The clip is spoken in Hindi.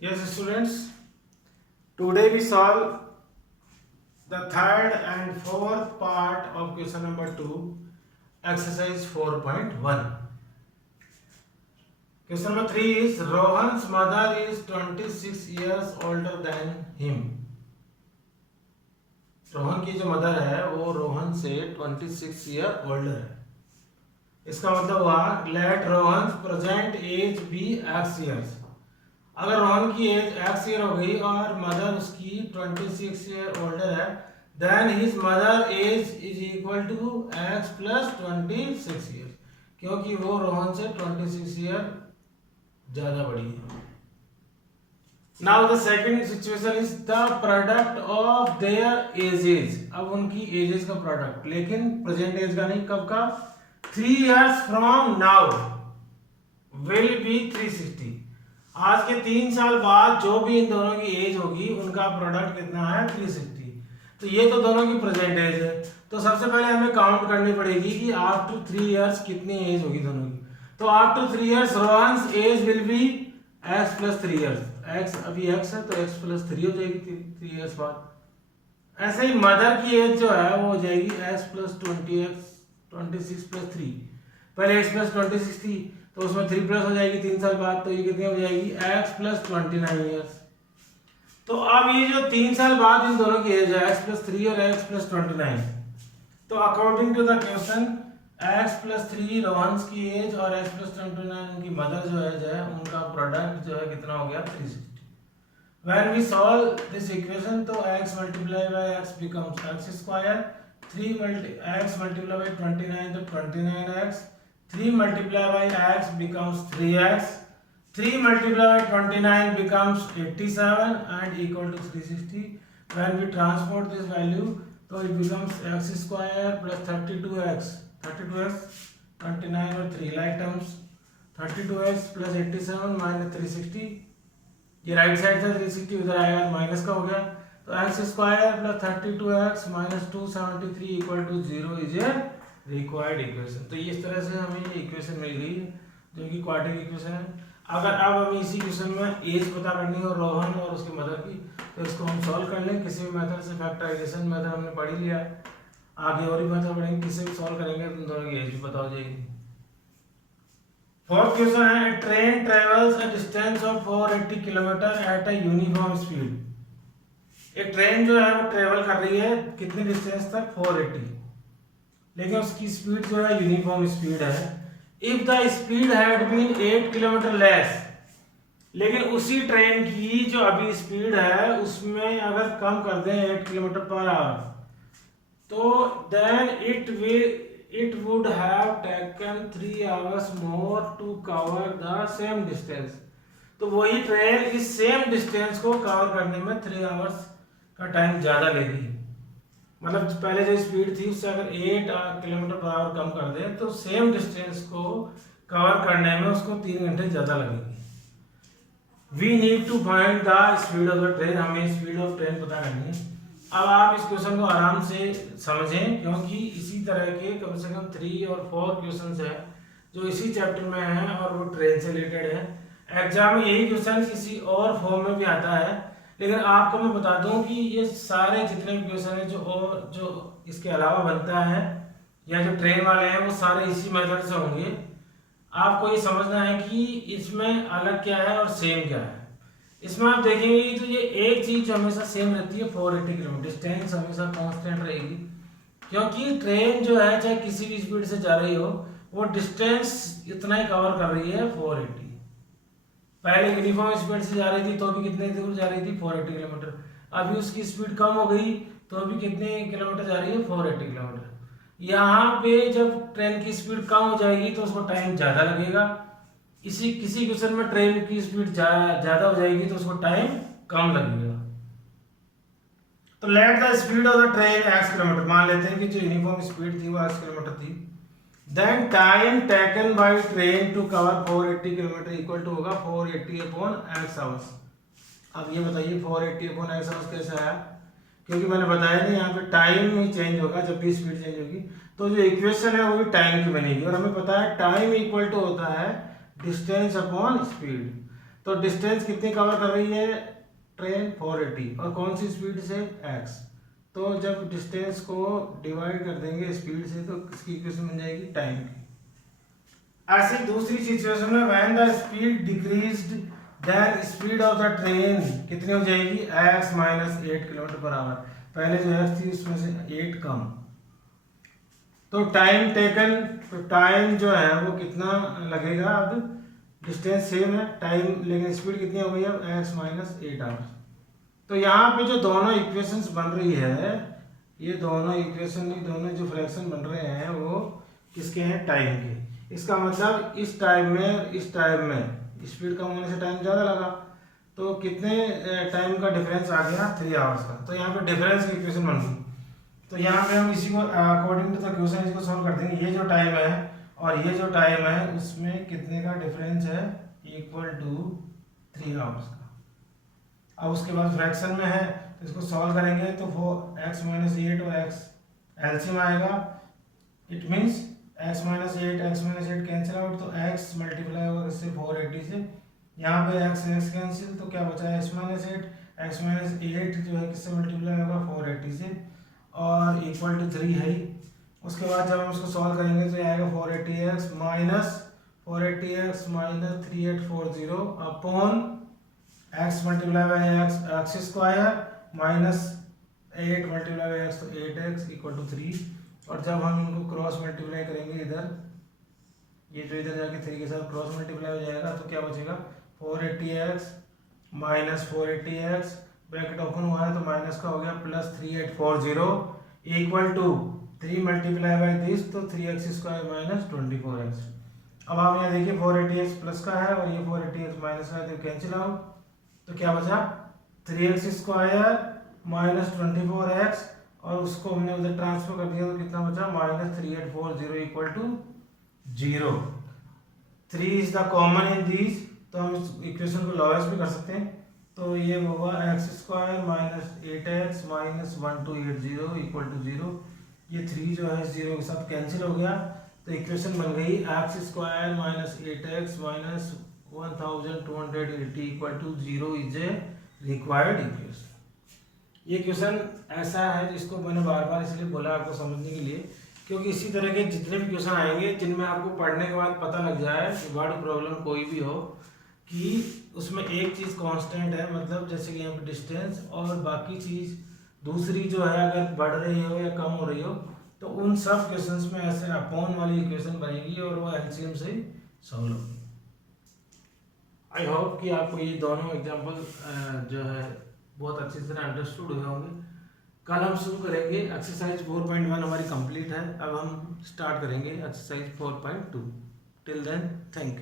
Yes, students, today we solve the third and fourth part of question number 2, exercise 4.1. Question number 3 is Rohan's mother is 26 years older than him. Rohan की जो मदर है वो रोहन से 26 ईयर ओल्डर है. इसका मतलब हुआ let Rohan present age be x years. अगर रोहन की एज एक्स ईयर हो गई और मदर उसकी 26 ईयर ओल्डर है, then his mother age is equal to x plus 26 year, क्योंकि वो रोहन से 26 ईयर ज्यादा बड़ी है. Now the second situation is the product of their ages. अब उनकी एजेस का प्रोडक्ट, लेकिन प्रेजेंट एज का नहीं, कब का? 3 years from now will be 360. आज के 3 साल बाद जो भी इन दोनों की एज होगी उनका प्रोडक्ट कितना है? 360. तो ये तो दोनों की प्रेजेंट एज है. तो सबसे पहले हमें काउंट करनी पड़ेगी कि आफ्टर 3 years कितनी एज होगी दोनों की. तो after 3 years Rohan's age will be x plus 3 years. x अभी x है तो x प्लस 3 हो जाएगी 3 years बाद. ऐसे ही मदर की एज जो है वो हो जाएगी x प्लस 26 प्लस 3. पहले x प्लस 26 थी तो उसमें 3 प्लस हो जाएगी 3 साल बाद, तो ये कितनी हो जाएगी? x plus 29 years. तो अब ये जो 3 साल बाद इन दोनों की एज है x प्लस 3 और x प्लस 29. तो according to the question x plus 3 Rohan's की एज और x प्लस 29 उनकी मदर जो एज है उनका प्रोडक्ट जो है कितना हो गया? 360. When we solve this equation तो x multiplied by x becomes x square. 3 x multiplied by 29 तो 29x. 3 multiplied by x becomes 3x. 3 multiplied by 29 becomes 87 and equal to 360. When we transport this value तो it becomes x square plus 32x. 29 और 3 like terms. 32x plus 87 minus 360. ये राइट साइड से 360 उधर आएगा माइनस का हो गया. तो x square plus 32x minus 273 equal to 0 is a required equation. तो इस तरह से हमें ये इक्वेशन मिल गई जो कि क्वाड्रेटिक इक्वेशन है. अगर अब हमें इसी इक्वेशन में एज पता करनी हो रोहन और उसके मदर की, तो इसको हम सॉल्व कर लें किसी भी मेथड से. फैक्टराइजेशन मेथड हमने पढ़ ही लिया, आगे और भी मेथड पढ़ेंगे, किसी भी सॉल्व करेंगे तो दोनों की एज भी पता हो जाएगी. फोर्थ क्वेश्चन है train travels a distance of 480 kilometre at a uniform speed. एक ट्रेन जो है वो ट्रेवल कर रही है कितनी डिस्टेंस तक? 480, लेकिन उसकी स्पीड जो है यूनिफॉर्म स्पीड है. If the speed had been 8 kilometre less, लेकिन उसी ट्रेन की जो अभी स्पीड है उसमें अगर कम कर दें 8 किलोमीटर पर आवर, तो then it would have taken 3 hours more to cover the same distance. तो वही ट्रेन इस सेम डिस्टेंस को कवर करने में 3 आवर्स का टाइम ज़्यादा लेगी. मतलब पहले जो स्पीड थी उससे अगर 8 किलोमीटर पर आवर कम कर दे तो सेम डिस्टेंस को कवर करने में उसको 3 घंटे ज़्यादा लगेगी. We need to find the speed of the train. हमें स्पीड ऑफ ट्रेन पता करनी है. अब आप इस क्वेश्चन को आराम से समझें, क्योंकि इसी तरह के कम से कम 3 और 4 क्वेश्चंस हैं जो इसी चैप्टर में हैं और वो ट्रेन से रिलेटेड है. एग्जाम में यही क्वेश्चन किसी और फॉर्म में भी आता है, लेकिन आपको मैं बता दूं कि ये सारे जितने भी क्वेश्चन हैं जो इसके अलावा बनता है या जो ट्रेन वाले हैं वो सारे इसी मेथड से होंगे. आपको ये समझना है कि इसमें अलग क्या है और सेम क्या है. इसमें आप देखेंगे तो ये एक चीज जो हमेशा सेम रहती है 480 किलोमीटर. डिस्टेंस हमेशा कांस्टेंट रहेगी, क्योंकि ट्रेन जो है चाहे किसी भी स्पीड से जा रही हो वो डिस्टेंस इतना ही कवर कर रही है 480. पहले यूनिफॉर्म स्पीड से जा रही थी तो भी कितने दूर जा रही थी? 480 किलोमीटर. अभी उसकी स्पीड कम हो गई तो भी कितने किलोमीटर जा रही है? 480 किलोमीटर. यहाँ पे जब ट्रेन की स्पीड कम हो जाएगी तो उसको टाइम ज़्यादा लगेगा. किसी क्वेश्चन में ट्रेन की स्पीड ज़्यादा हो जाएगी तो उसको टाइम कम लगेगा. तो let the speed of the train x kilometre. मान लेते हैं कि जो यूनिफॉर्म स्पीड थी वो x किलोमीटर थी. Then time taken by train to cover 480 kilometre equal to होगा 480 अपॉन x आवर्स. अब ये बताइए 480 अपॉन x आवर्स कैसे आया? क्योंकि मैंने बताया नहीं, यहाँ पे टाइम ही चेंज होगा जब भी स्पीड चेंज होगी. तो जो इक्वेशन है वो भी टाइम की बनेगी और हमें पता है टाइम इक्वल टू होता है डिस्टेंस अपॉन स्पीड. तो डिस्टेंस कितनी कवर कर रही है ट्रेन 480 और कौन सी स्पीड से x। तो जब डिस्टेंस को डिवाइड कर देंगे स्पीड से तो किसकी इक्वेशन बन जाएगी टाइम की। ऐसी दूसरी सिचुएशन में when the speed decreased then speed of the train कितनी हो जाएगी x minus 8 kilometre per hour. पहले जो x थी उसमें से 8 कम। तो टाइम टेकन, तो टाइम जो है वो कितना लगेगा। अब डिस्टेंस सेम है टाइम, लेकिन स्पीड कितनी हो गई अब x माइनस 8 आवर्स। तो यहाँ पे जो दोनों इक्वेशंस बन रही है, ये दोनों इक्वेशन, दोनों जो फ्रैक्शन बन रहे हैं वो किसके हैं टाइम के। इसका मतलब इस टाइम में स्पीड कम होने से टाइम ज़्यादा लगा, तो कितने टाइम का डिफरेंस आ गया 3 आवर्स का। तो यहाँ पे डिफरेंस की इक्वेशन बन गई। तो यहाँ पे हम इसी को अकॉर्डिंग टू द क्वेश्चन इसको सॉल्व कर देंगे। ये जो टाइम है और ये जो टाइम है उसमें कितने का डिफरेंस है इक्वल टू 3 आवर्स का। अब उसके बाद फ्रैक्शन में है तो इसको सॉल्व करेंगे तो वो x माइनस 8 और x एलसीएम आएगा। It means x minus 8 cancel out, तो x मल्टीप्लाई होगा इससे 480 से। यहाँ पे x कैंसिल, तो क्या बचा है x माइनस 8 जो है किससे मल्टीप्लाई होगा 480 से और इक्वल टू 3 है ही। उसके बाद जब हम इसको सॉल्व करेंगे तो ये आएगा 480x minus 3840 upon x multiply by x square minus 8 multiply by x, तो 8x इक्वल टू 3। और जब हम इनको क्रॉस मल्टीप्लाई करेंगे इधर, ये जो इधर जाके 3 के साथ क्रॉस मल्टीप्लाई हो जाएगा तो क्या बचेगा 480x minus 480x bracket open हुआ है तो माइनस का हो गया plus 3840 equal to 3 multiply by this, तो 3x स्क्वायर माइनस 24x। अब आप यहाँ देखिए 480x प्लस का है और ये 480x माइनस का है तो कैंसिल आउट। तो क्या बचा 3x स्क्वायर माइनस 24x और उसको हमने उधर ट्रांसफर कर दिया तो कितना बचा minus 3840 equal to 0। 3 is the common in this, तो हम इस इक्वेशन को लॉएस्ट भी कर सकते हैं। तो ये होगा x square minus 8x minus 1280 equal to 0। ये 3 जो है 0 के साथ कैंसिल हो गया तो इक्वेशन बन गई x square minus 8x minus 1280 equal to 0 is a required equation. ये क्वेश्चन ऐसा है जिसको मैंने बार बार इसलिए बोला आपको समझने के लिए, क्योंकि इसी तरह के जितने भी क्वेश्चन आएंगे जिनमें आपको पढ़ने के बाद पता लग जाए कि वर्ड प्रॉब्लम कोई भी हो कि उसमें एक चीज़ कांस्टेंट है, मतलब जैसे कि यहाँ पे डिस्टेंस, और बाकी चीज़ दूसरी जो है अगर बढ़ रही हो या कम हो रही हो तो उन सब क्वेश्चंस में ऐसे अपॉन वाली इक्वेशन बनेगी और वो एलसीएम से ही सॉल्व होगी। आई होप कि आपको ये दोनों एग्जाम्पल जो है बहुत अच्छी तरह अंडरस्टूड हुए होंगे। कल हम शुरू करेंगे एक्सरसाइज 4.1 हमारी कंप्लीट है, अब हम स्टार्ट करेंगे exercise 4.2। Till then thank you.